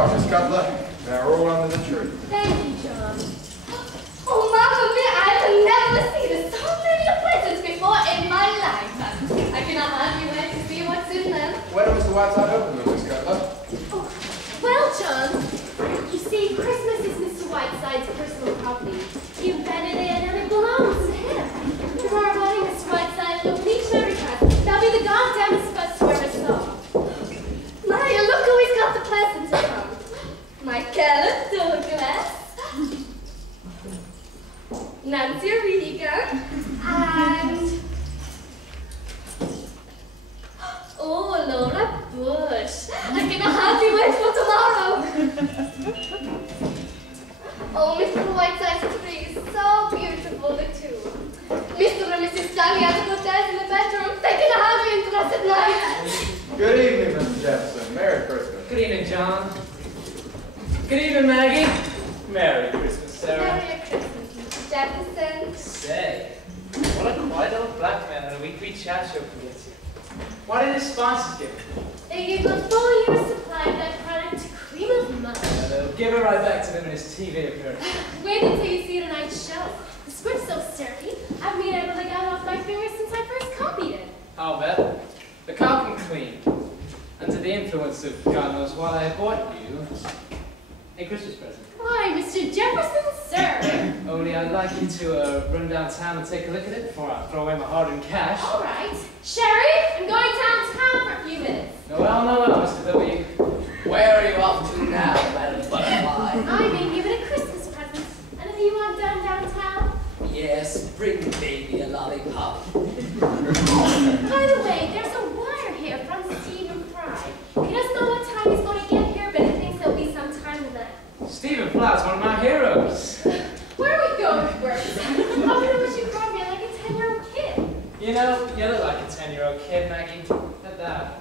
tomorrow, Miss Cutler. Now roll under the tree. Thank you, John. Oh, Mamma mia, I have never seen so many presents before in my life. I cannot hardly wait to see what's in them. When will Mr. Whiteside open them, Miss Cutler? Oh, well, John, you see, Christmas is Mr. Whiteside's personal property. He invented it and it belongs to him. Tomorrow morning, Mr. Whiteside will meet every present. That'll be the goddamnest first we ever saw. Maya, look who he's got the presents from. My Caleb Douglas. Nancy Regan. And... oh, Laura Bush. I cannot hardly wait for tomorrow. Oh, Mr. Whiteside's tree is so beautiful, the two. Mr. and Mrs. Stanley had to put theirs in the bedroom. They cannot hardly undress at night. Good evening, Mr. Jefferson. Merry Christmas. Good evening, John. Good evening, Maggie. Merry Christmas, Sarah. Merry Christmas, Mr. Jefferson. Say, what a quiet old black man on a weekly chat show for you. What did his sponsors give? They gave a full year's supply of that product, Cream of Mud. They'll give it right back to them in his TV appearance. Wait until you see tonight's show. The script's so sturdy, I've been able to get it off my fingers since I first copied it. I'll bet. The cotton clean. Under the influence of God knows what, I bought you a Christmas present. Why, Mr. Jefferson, sir? Only I'd like you to run downtown and take a look at it before I throw away my hard-earned cash. All right. Sherry, I'm going downtown for a few minutes. Noel, Mr. W. Where are you off to now, Madam Butterfly? I'm being given a Christmas present. And if you want done downtown? Yes, bring baby a lollipop. By the way, there's a wire here from Stephen Fry. He doesn't know what time he's going to get here, but he thinks it'll be some time tonight. Stephen Fly's one of my heroes. Where are we going first? I wonder what you brought me like a 10-year-old kid. You know, you look like a 10-year-old kid, Maggie. At that.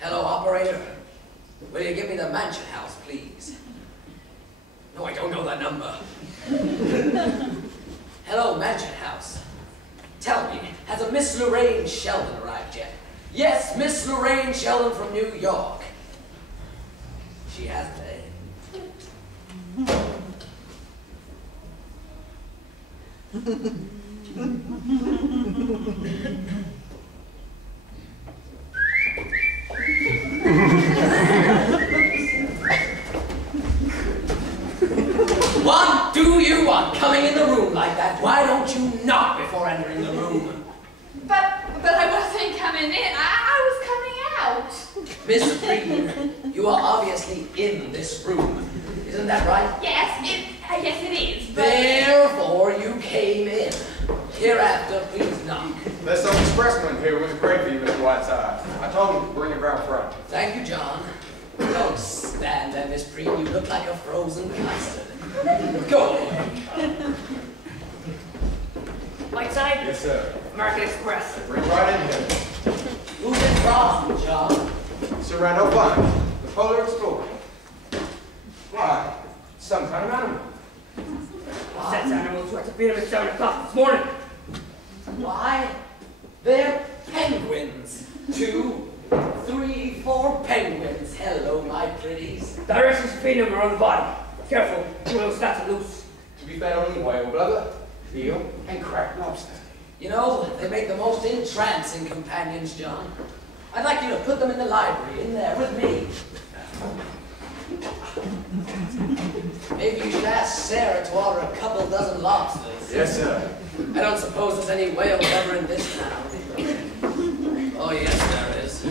Hello, operator. Will you give me the mansion house, please? No, I don't know that number. Hello, mansion house. Tell me, has a Miss Lorraine Sheldon arrived yet? Yes, Miss Lorraine Sheldon from New York. She hasn't, eh? What do you want coming in the room like that? Why don't you knock before entering the room? But I wasn't coming in. I was coming out. Miss Green, you are obviously in this room. Isn't that right? Yes, it is. But Therefore, you came in. Hereafter, please knock. There's some expressman here with a great for you, Mr. Whiteside. I told him to bring it round front. Thank you, John. Don't stand there, Miss Green. You look like a frozen custard. Go away. Whiteside? Yes, sir. American Express. Bring right in here. Who's it from, John? Sir Randall Fine, the Polar Explorer. Why? Some kind of animal. Sex animals were to feed him at 7 o'clock this morning. Why? They're penguins. 2, 3, 4 penguins. Hello, my pretties. Directions to feed them are on the bottom. Careful, you will start to loose. To be fed on whale blubber, eel, and cracked lobster. You know, they make the most entrancing companions, John. I'd like you to put them in the library, in there with me. Maybe you should ask Sarah to order a couple dozen lobsters. Yes, sir. I don't suppose there's any whale blubber in this town. Oh, yes, there is.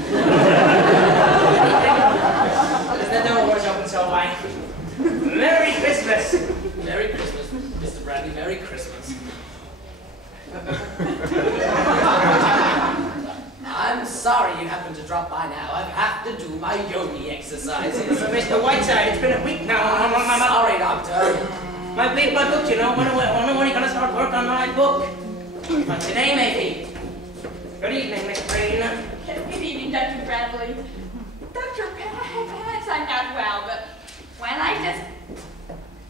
The door was open so wide. Merry Christmas! Merry Christmas, Mr. Bradley. Merry Christmas. I'm sorry you happened to drop by now. I have to do my yogi exercises. Mr. Whiteside, it's been a week now. I'm sorry, Doctor. My book, you know. When are you going to start work on my book? What's your name, Evie? Good evening, Miss Green. Good evening, Dr. Bradley. Dr. Perhaps I'm not well, but when I just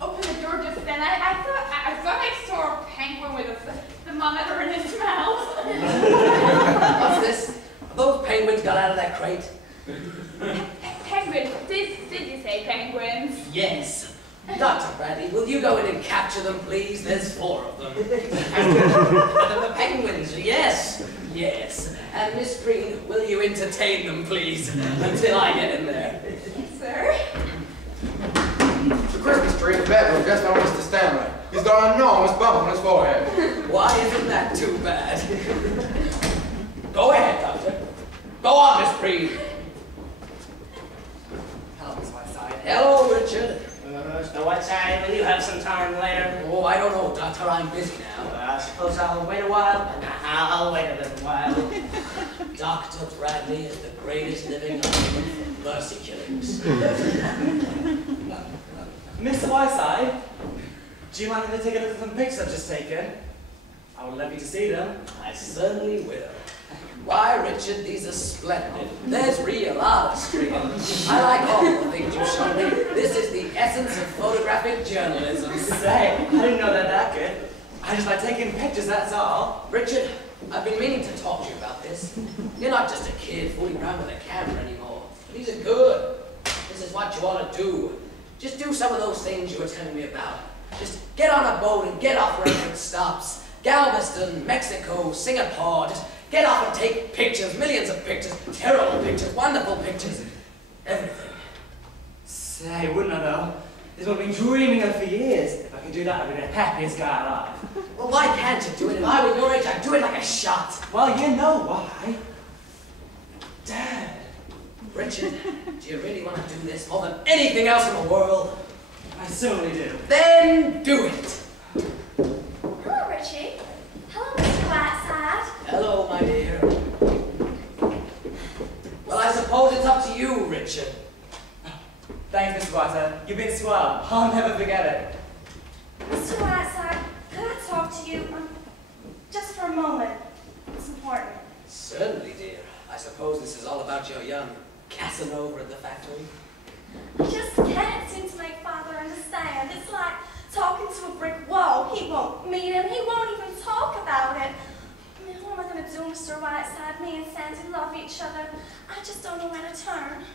opened the door just then, I thought I saw a penguin with a thermometer in his mouth. What's this? Have those penguins got out of that crate? Penguins. Did you say penguins? Yes. Dr. Bradley, will you go in and capture them, please? There's 4 of them. The penguins, yes. Yes. And Miss Green, will you entertain them, please, until I get in there? Yes, sir. The Christmas tree in the bedroom just on Mr. Stanley. He's got an enormous bump on his forehead. Why isn't that too bad? Go ahead, Doctor. Go on, Miss Green. Hello, Miss Whiteside. Hello, Richard. Mr. Whiteside, will you have some time later? Oh, I don't know, Doctor. I'm busy now. I suppose I'll wait a while. I'll wait a little while. Dr. Bradley is the greatest living argument for mercy killings. Mr. Whiteside, do you mind if I take a look at some pictures I've just taken? I would love you to see them. I certainly will. Why, Richard, these are splendid. There's real artistry. I like all the things you showed me. This is the essence of photographic journalism. Say, I didn't know they're that good. I just like taking pictures, that's all. Richard, I've been meaning to talk to you about this. You're not just a kid fooling around with a camera anymore. These are good. This is what you ought to do. Just do some of those things you were telling me about. Just get on a boat and get off wherever it stops. Galveston, Mexico, Singapore. Just get off and take pictures, millions of pictures, terrible pictures, wonderful pictures, everything. Say, wouldn't I though? This is what I've been dreaming of for years. If I could do that, I'd be the happiest guy alive. Well, why can't you do it? If I were your age, I'd do it like a shot. Well, you know why. Dad. Richard, do you really want to do this more than anything else in the world? I certainly do. Then do it. Hello, Richie. Hello, Mr. Whiteside. Hello, my dear. Well, I suppose it's up to you, Richard. Thanks, Mr. Whiteside. You've been swell. I'll never forget it. Mr. Whiteside, could I talk to you just for a moment? It's important. Certainly, dear. I suppose this is all about your young Casanova at the factory. I just can't seem to make Father understand. It's like talking to a brick wall. He won't meet him. He won't even talk about it. I mean, what am I going to do, Mr. Whiteside? Me and Sandy love each other. I just don't know where to turn.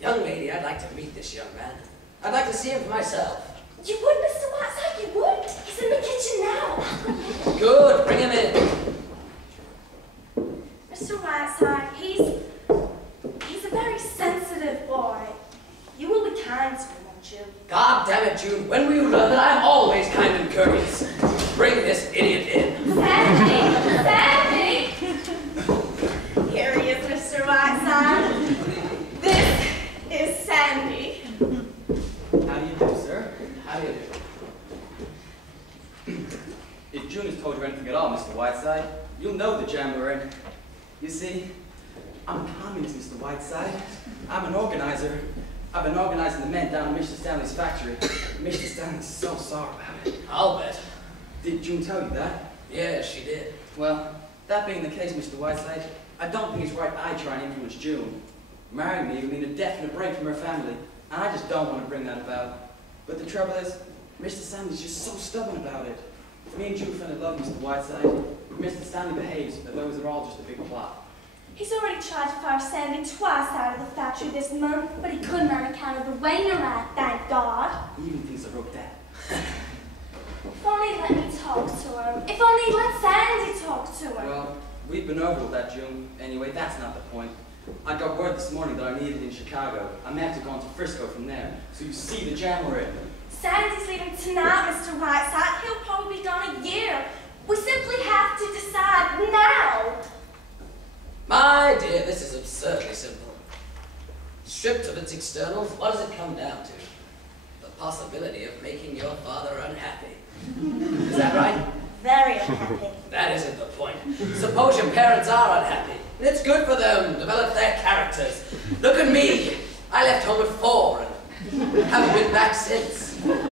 Young lady, I'd like to meet this young man. I'd like to see him for myself. You would, Mr. Whiteside? You would? He's in the kitchen now. Good, bring him in. Mr. Whiteside, he's a very sensitive boy. You will be kind to him, won't you? God damn it, June. When will you learn that I'm always kind and courteous? Bring this idiot in. Sandy! Sandy! Here he is, Mr. Whiteside. This is Sandy. How do you do, sir? How do you do? If June has told you anything at all, Mr. Whiteside, you'll know the jam we're in. You see, I'm a communist, Mr. Whiteside. I'm an organizer. I've been organizing the men down at Mr. Stanley's factory. Mr. Stanley's so sorry about it. I'll bet. Did June tell you that? Yeah, she did. Well, that being the case, Mr. Whiteside, I don't think it's right I try and influence June. Marrying me would mean a definite break from her family, and I just don't want to bring that about. But the trouble is, Mr. Stanley's just so stubborn about it. Me and June fell in love, Mr. Whiteside. Mr. Stanley behaves as though it was all just a big plot. He's already tried to fire Sandy twice out of the factory this month, but he couldn't on account of the Wainwright, thank God. He even thinks I wrote that. If only let me talk to him. If only let Sandy talk to him. Well, we've been over all that, June. Anyway, that's not the point. I got word this morning that I needed in Chicago. I'm after going to Frisco from there. So you see the jam we're in. Sandy's leaving tonight, Mr. Whiteside. He'll probably be gone a year. We simply have to decide now. My dear, this is absurdly simple. Stripped of its externals, what does it come down to? The possibility of making your father unhappy. Is that right? Very unhappy. That isn't the point. Suppose your parents are unhappy. It's good for them, develop their characters. Look at me. I left home at 4 and haven't been back since.